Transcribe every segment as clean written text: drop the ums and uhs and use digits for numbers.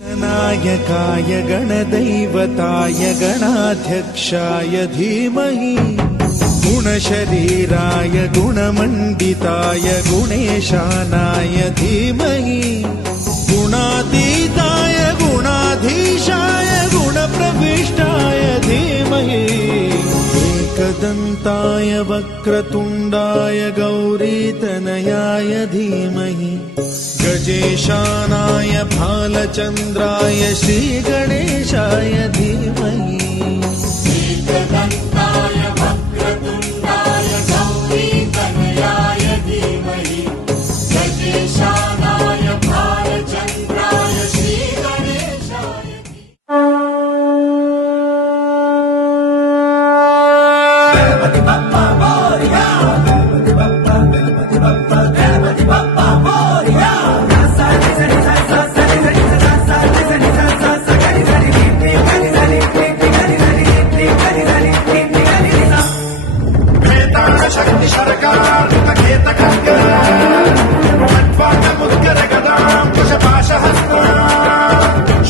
नायकाय गणदैवताय गणाध्यक्षाय धीमहि गुणशरीराय गुणमण्डिताय गुणेशानाय धीमहि गुणातीताय गुणाधीशाय गुणप्रविष्टाय धीमहि एकदन्ताय वक्रतुण्डाय गौरीतनयाय धीमहि गजेशानाय भालचन्द्राय श्रीगणेशाय धीमहि एकदन्ताय वक्रतुण्डाय गौरीतनयाय धीमहि गजेशानाय भालचन्द्राय श्रीगणेशाय गणपति बप्पा मोरया गणपति बप्पा गणपति बप्पा मोरया शक्ति सरकार खेत खड्वामुद्गर गदां कुशपाशहस्त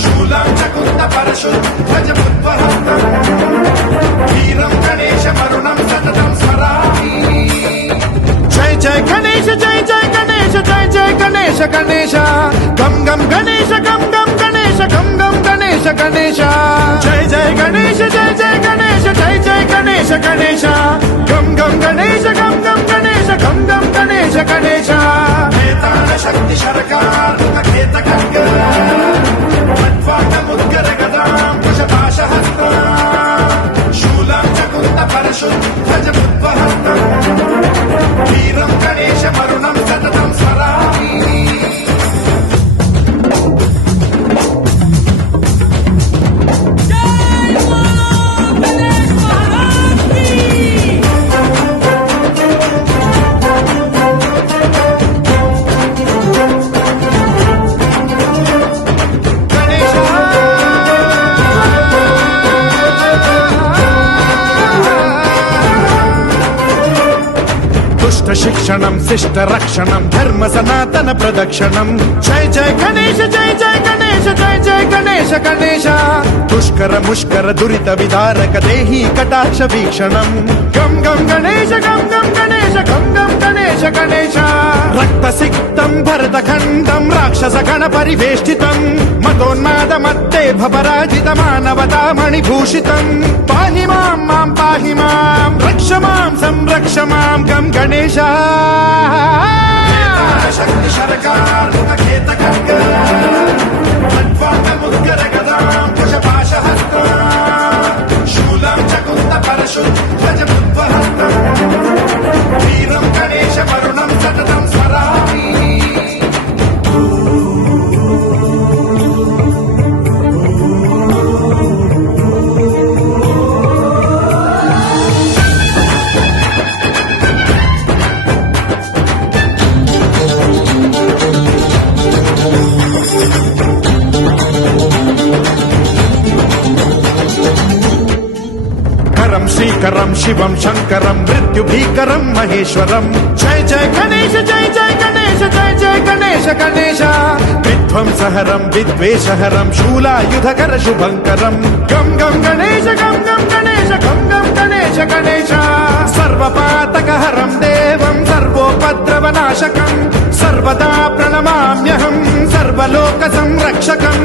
शूलां चकुन्द परशु ध्वज बुद्वहस्त वीरं गणेश मरुणं सततं स्मरामि जय जय गणेश जय जय गणेश जय जय गणेश गणेश गम गम गणेश गम गम गणेश गम गम गणेश गणेश जय जय गणेश जय जय गणेश जय जय गणेश गणेश गम गम गणेश गम गम गणेश गम गम गणेश गणेश वेतान शक्ति सरकार खेत खड्वामुद्गर गदां कुशपाशहस्त शूलां चकुन्द परशु ध्वज बुद्वहस्त वीरं गणेश मरुणं सततं स्मरामि शिक्षणं शिष्ट रक्षणं धर्म सनातन प्रदक्षिणं जय जय गणेश जय जय गणेश जय जय गणेश गणेश दुष्कर मुष्कर दुरित विदारक देहि कटाक्ष वीक्षणं गम गम गणेश गम गम गणेश गम गम गणेश गणेश रक्त सिक्तं भरत खण्डं राक्षस गण परिवेष्टितं मदोन्माद मत्ते भपराजित मानवता मणिभूषितं पाहि मां मां पाहि मां रक्ष मां संरक्ष मां गम गणेश शक्ति सरकार खेत खड्वामुद्गर गदां कुशपाशहस्त शूलां चकुन्द परशु ध्वज बुद्वहस्त वीरं गणेश मरुणं सततं स्मरामि श्रीकरं शिवं शंकरं मृत्युभीकरं महेश्वरं जय जय गणेश जय जय गणेश जय जय गणेश गणेश विध्वंसहरं विद्वेषहरं शूलायुधकर शुभंकरं गम गम गणेश गम गम गणेश गम गम गणेश गणेश सर्वपातकहरं देवं सर्वोपद्रवनाशकं सर्वदा प्रणमाम्यहं सर्वलोकसंरक्षकं